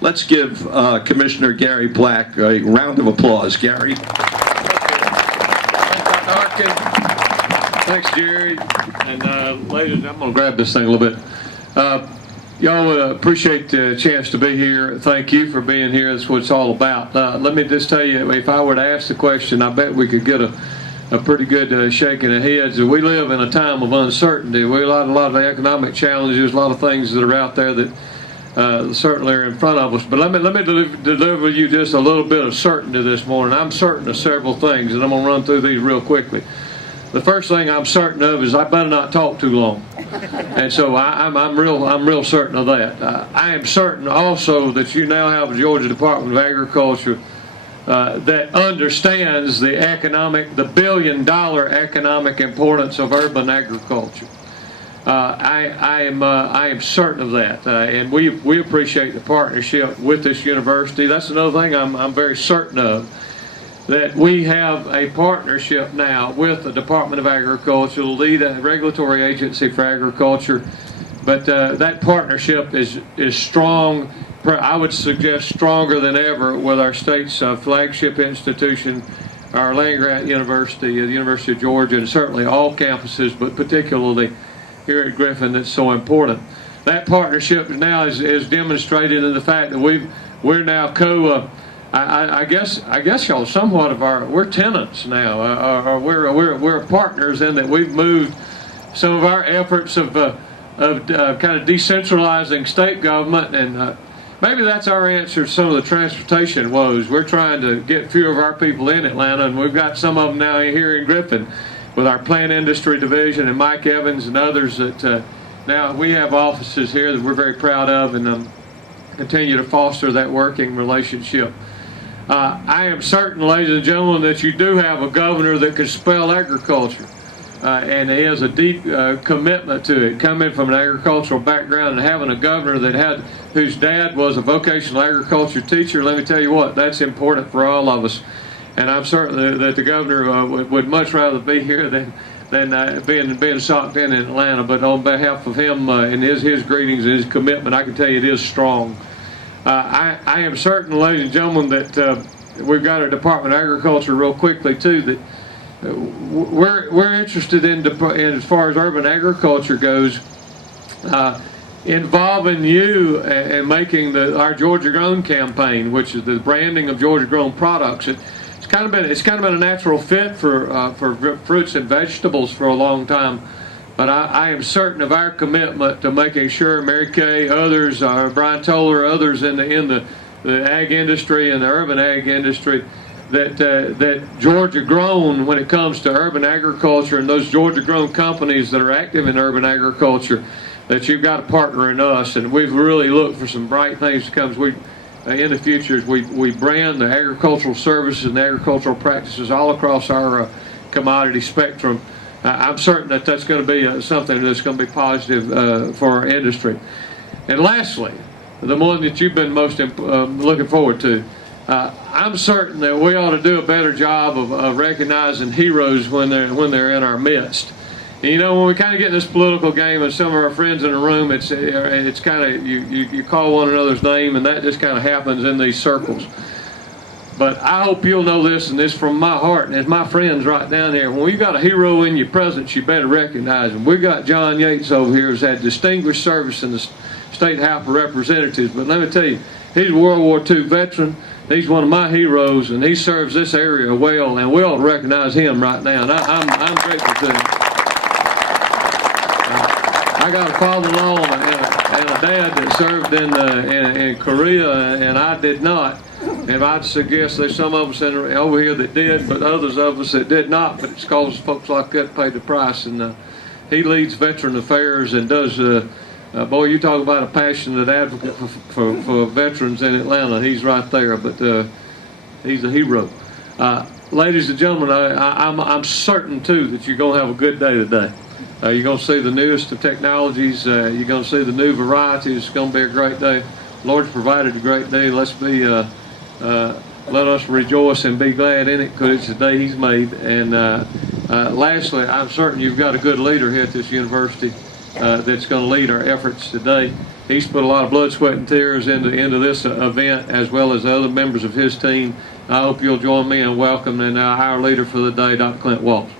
Let's give Commissioner Gary Black a round of applause. Gary. Thanks, Jerry. And ladies, I'm going to grab this thing a little bit. Y'all appreciate the chance to be here. Thank you for being here. That's what it's all about. Let me just tell you, if I were to ask the question, I bet we could get a pretty good shaking of heads. We live in a time of uncertainty. We have a lot of economic challenges, a lot of things that are out there that certainly are in front of us. But let me deliver you just a little bit of certainty this morning. I'm certain of several things, and I'm going to run through these real quickly. The first thing I'm certain of is I better not talk too long, and so I'm real certain of that. I am certain also that you now have a Georgia Department of Agriculture that understands the billion-dollar economic importance of urban agriculture. I am certain of that, and we appreciate the partnership with this university. That's another thing I'm very certain of, that we have a partnership now with the Department of Agriculture, the lead regulatory agency for agriculture. But that partnership is strong. I would suggest stronger than ever with our state's flagship institution, our land-grant university, the University of Georgia, and certainly all campuses, but particularly here at Griffin, that's so important. That partnership now is demonstrated in the fact that we're now I guess y'all somewhat of we're tenants now, we're partners in that we've moved some of our efforts of kind of decentralizing state government, and maybe that's our answer to some of the transportation woes. We're trying to get fewer of our people in Atlanta, and we've got some of them now here in Griffin with our plant industry division and Mike Evans and others that now we have offices here that we're very proud of, and continue to foster that working relationship. I am certain, ladies and gentlemen, that you do have a governor that can spell agriculture, and he has a deep commitment to it, coming from an agricultural background and having a governor whose dad was a vocational agriculture teacher. Let me tell you what, that's important for all of us. And I'm certain that the governor would much rather be here than being socked in Atlanta. But on behalf of him and his greetings and his commitment, I can tell you it is strong. I am certain, ladies and gentlemen, that we've got our Department of Agriculture real quickly too, that we're interested in as far as urban agriculture goes, involving you and making our Georgia Grown campaign, which is the branding of Georgia Grown products. It's kind of been a natural fit for fruits and vegetables for a long time. But I am certain of our commitment to making sure Mary Kay, others, Brian Toller, others in the ag industry and the urban ag industry, that Georgia Grown, when it comes to urban agriculture and those Georgia Grown companies that are active in urban agriculture, that you've got a partner in us, and we've really looked for some bright things to come in the future as we brand the agricultural services and agricultural practices all across our commodity spectrum. I'm certain that that's going to be something that's going to be positive for our industry. And lastly, the one that you've been most looking forward to, I'm certain that we ought to do a better job of recognizing heroes when they're in our midst. And you know, when we kind of get in this political game and some of our friends in the room, it's kind of you call one another's name, and that just kind of happens in these circles. But I hope you'll know this, and this from my heart, and as my friends right down here, when you got a hero in your presence, you better recognize him. We got John Yates over here who's had distinguished service in the State House of Representatives, but let me tell you, he's a World War II veteran. He's one of my heroes, and he serves this area well, and we ought to recognize him right now, and I'm grateful to him. I got a father-in-law and a dad that served in Korea, and I did not. And I'd suggest there's some of us over here that did, but others of us that did not. But it's because folks like that paid the price. And he leads Veteran Affairs and does, boy, you talk about a passionate advocate for veterans in Atlanta. He's right there, but he's a hero. Ladies and gentlemen, I'm certain, too, that you're going to have a good day today. You're going to see the newest of technologies. You're going to see the new varieties. It's going to be a great day. The Lord's provided a great day. Let us rejoice and be glad in it, because it's the day He's made. And lastly, I'm certain you've got a good leader here at this university. that's going to lead our efforts today. He's put a lot of blood, sweat, and tears into this event, as well as the other members of his team. I hope you'll join me in welcoming our leader for the day, Dr. Clint Walsh.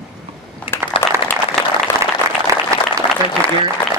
Thank you, Garrett.